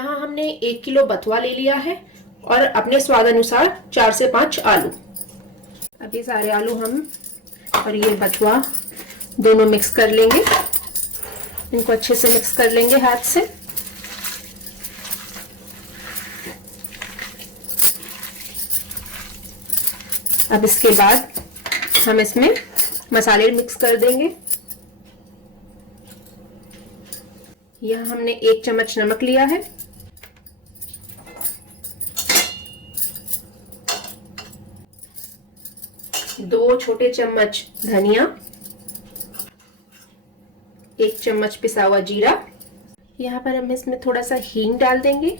यहाँ हमने 1 किलो बथुआ ले लिया है और अपने स्वाद अनुसार 4 से 5 आलू। अब ये सारे आलू हम और ये बथुआ दोनों मिक्स कर लेंगे। इनको अच्छे से मिक्स कर लेंगे हाथ से। अब इसके बाद हम इसमें मसाले मिक्स कर देंगे। यह हमने 1 चम्मच नमक लिया है, 2 छोटे चम्मच धनिया, 1 चम्मच पिसा हुआ जीरा। यहाँ पर हम इसमें थोड़ा सा हींग डाल देंगे,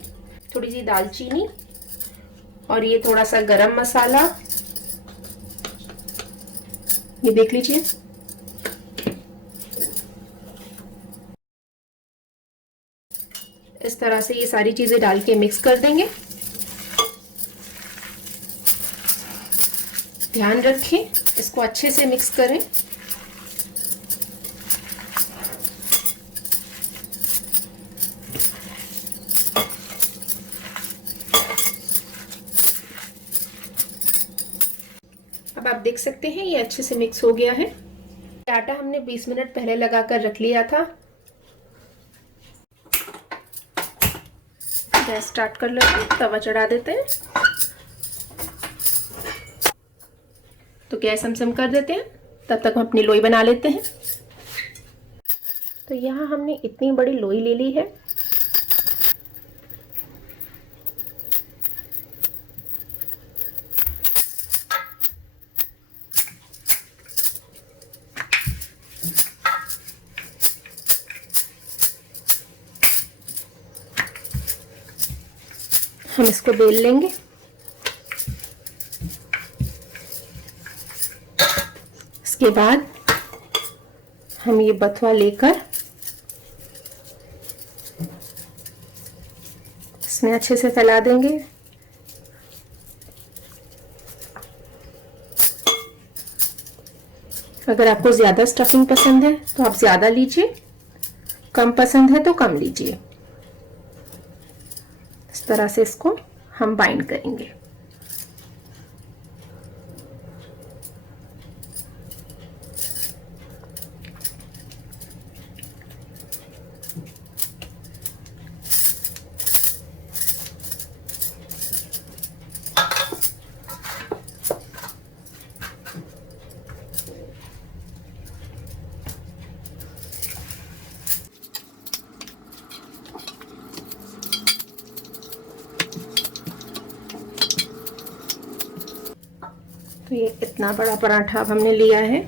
थोड़ी सी दालचीनी और ये थोड़ा सा गरम मसाला, ये देख लीजिए। इस तरह से ये सारी चीजें डाल के मिक्स कर देंगे। ध्यान रखें इसको अच्छे से मिक्स करें। अब आप देख सकते हैं ये अच्छे से मिक्स हो गया है। आटा हमने 20 मिनट पहले लगाकर रख लिया था। गैस स्टार्ट कर लेते हैं, तवा चढ़ा देते हैं। तो गैस हम सिम कर देते हैं, तब तक हम अपनी लोई बना लेते हैं। तो यहाँ हमने इतनी बड़ी लोई ले ली है। हम इसको बेल लेंगे। इसके बाद हम ये बथुआ लेकर इसमें अच्छे से फैला देंगे। अगर आपको ज्यादा स्टफिंग पसंद है तो आप ज्यादा लीजिए, कम पसंद है तो कम लीजिए। इस तरह से इसको हम बाइंड करेंगे। तो ये इतना बड़ा पराठा अब हमने लिया है।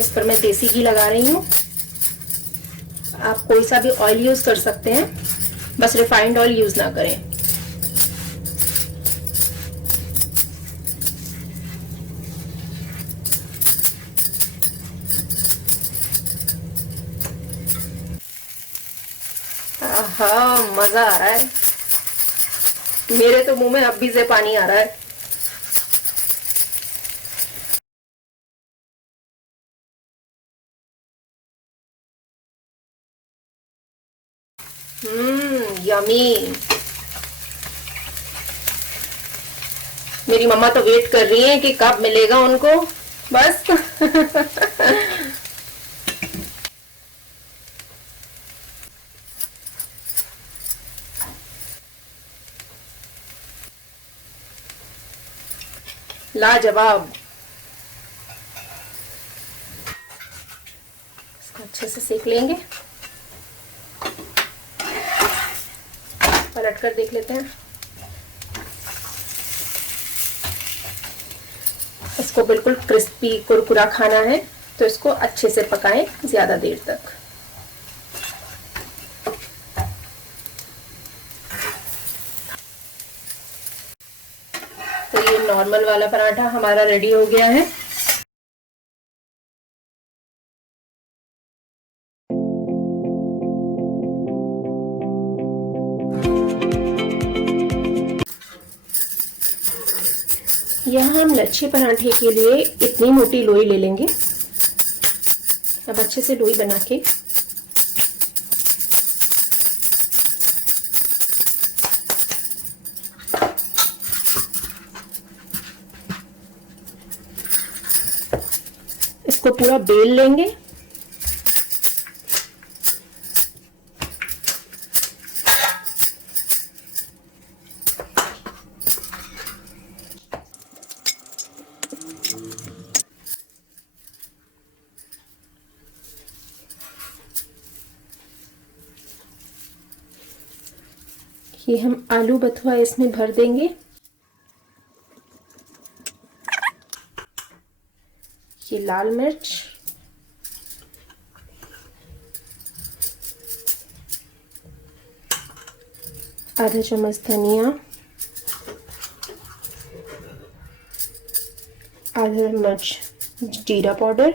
इस पर मैं देसी घी लगा रही हूँ। आप कोई सा भी ऑयल यूज कर सकते हैं, बस रिफाइंड ऑयल यूज ना करें। हाँ, मजा आ रहा है। मेरे तो मुंह में अब भी से पानी आ रहा है। यमी। मेरी मम्मा तो वेट कर रही है कि कब मिलेगा उनको, बस। लाजवाब। इसको अच्छे से सेक लेंगे। पलट कर देख लेते हैं। इसको बिल्कुल क्रिस्पी कुरकुरा खाना है तो इसको अच्छे से पकाएं ज्यादा देर तक। तो ये नॉर्मल वाला पराठा हमारा रेडी हो गया है। यहाँ हम लच्छे पराठे के लिए इतनी मोटी लोई ले लेंगे। अब अच्छे से लोई बना के इसको पूरा बेल लेंगे। ये हम आलू बथुआ इसमें भर देंगे। ये लाल मिर्च, आधा चम्मच धनिया, आधा चम्मच जीरा पाउडर,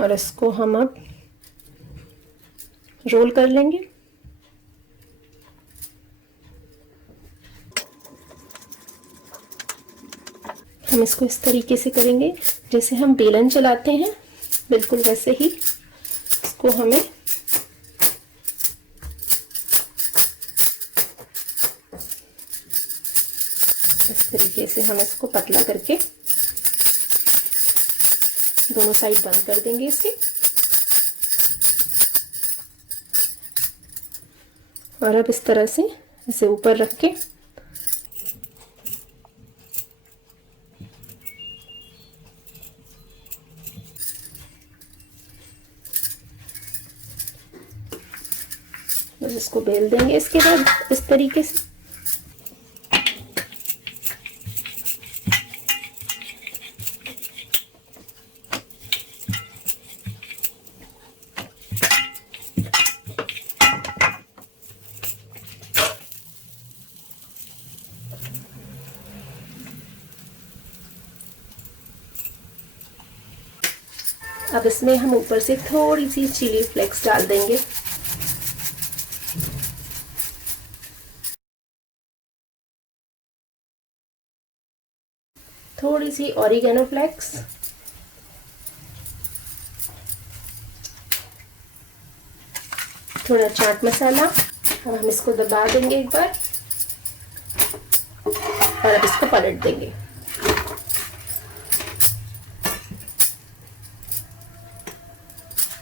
और इसको हम अब रोल कर लेंगे। हम इसको इस तरीके से करेंगे जैसे हम बेलन चलाते हैं, बिल्कुल वैसे ही इसको हमें इस तरीके से हम इसको पतला करके दोनों साइड बंद कर देंगे इसके। और अब इस तरह से इसे ऊपर रख के बस इसको बेल देंगे। इसके बाद इस तरीके से अब इसमें हम ऊपर से थोड़ी सी चिली फ्लेक्स डाल देंगे। थोड़ी सी ऑरिगेनो फ्लेक्स, थोड़ा चाट मसाला। अब हम इसको दबा देंगे एक बार और अब इसको पलट देंगे।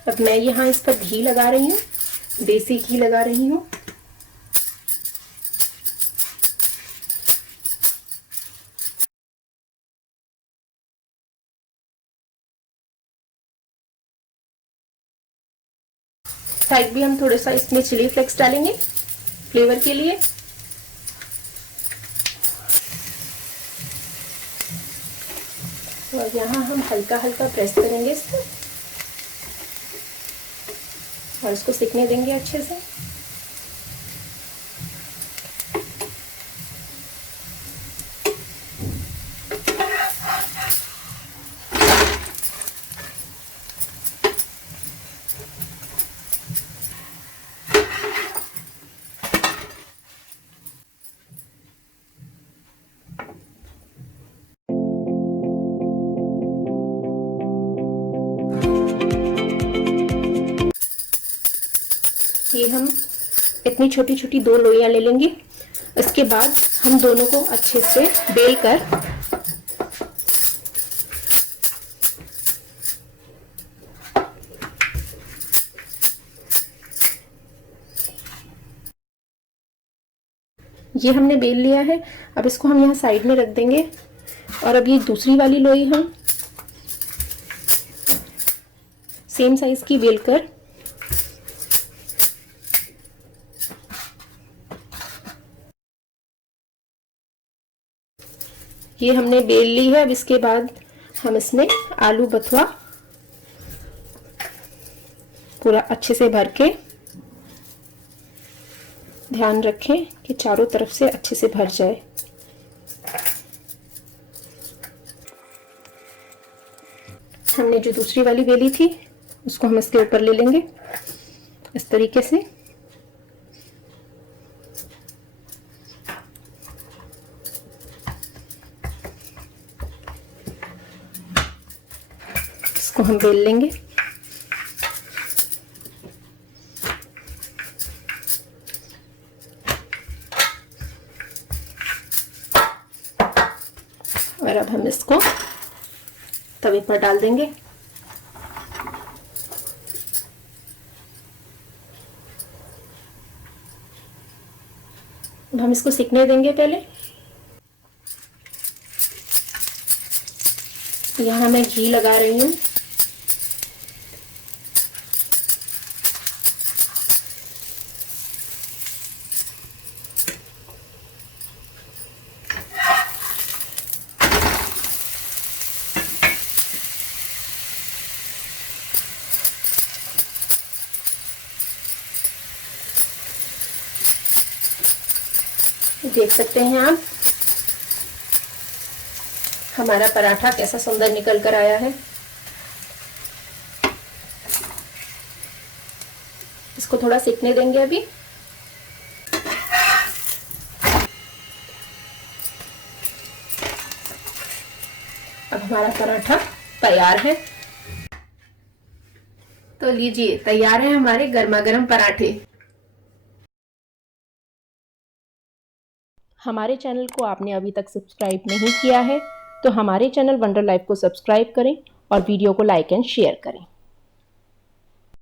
अब मैं यहाँ इस पर घी लगा रही हूँ, देसी घी लगा रही हूँ। साइड भी हम थोड़ा सा इसमें चिली फ्लेक्स डालेंगे फ्लेवर के लिए। और यहाँ हम हल्का हल्का प्रेस करेंगे इसको और इसको सिकने देंगे अच्छे से। ये हम इतनी छोटी छोटी 2 लोइयां ले लेंगे। इसके बाद हम दोनों को अच्छे से बेल कर ये हमने बेल लिया है। अब इसको हम यहाँ साइड में रख देंगे और अब ये दूसरी वाली लोई हम सेम साइज की बेल कर ये हमने बेल ली है। अब इसके बाद हम इसमें आलू बथुआ पूरा अच्छे से भर के, ध्यान रखें कि चारों तरफ से अच्छे से भर जाए। हमने जो दूसरी वाली बेली थी उसको हम इसके ऊपर ले लेंगे इस तरीके से। इसको हम बेल लेंगे। और अब हम इसको तवे पर डाल देंगे। अब हम इसको सिकने देंगे। पहले यहाँ मैं घी लगा रही हूँ। देख सकते हैं आप हमारा पराठा कैसा सुंदर निकल कर आया है। इसको थोड़ा सिकने देंगे अभी। अब हमारा पराठा तैयार है। तो लीजिए, तैयार है हमारे गर्मा गर्म पराठे। हमारे चैनल को आपने अभी तक सब्सक्राइब नहीं किया है तो हमारे चैनल वंडर लाइफ को सब्सक्राइब करें और वीडियो को लाइक एंड शेयर करें।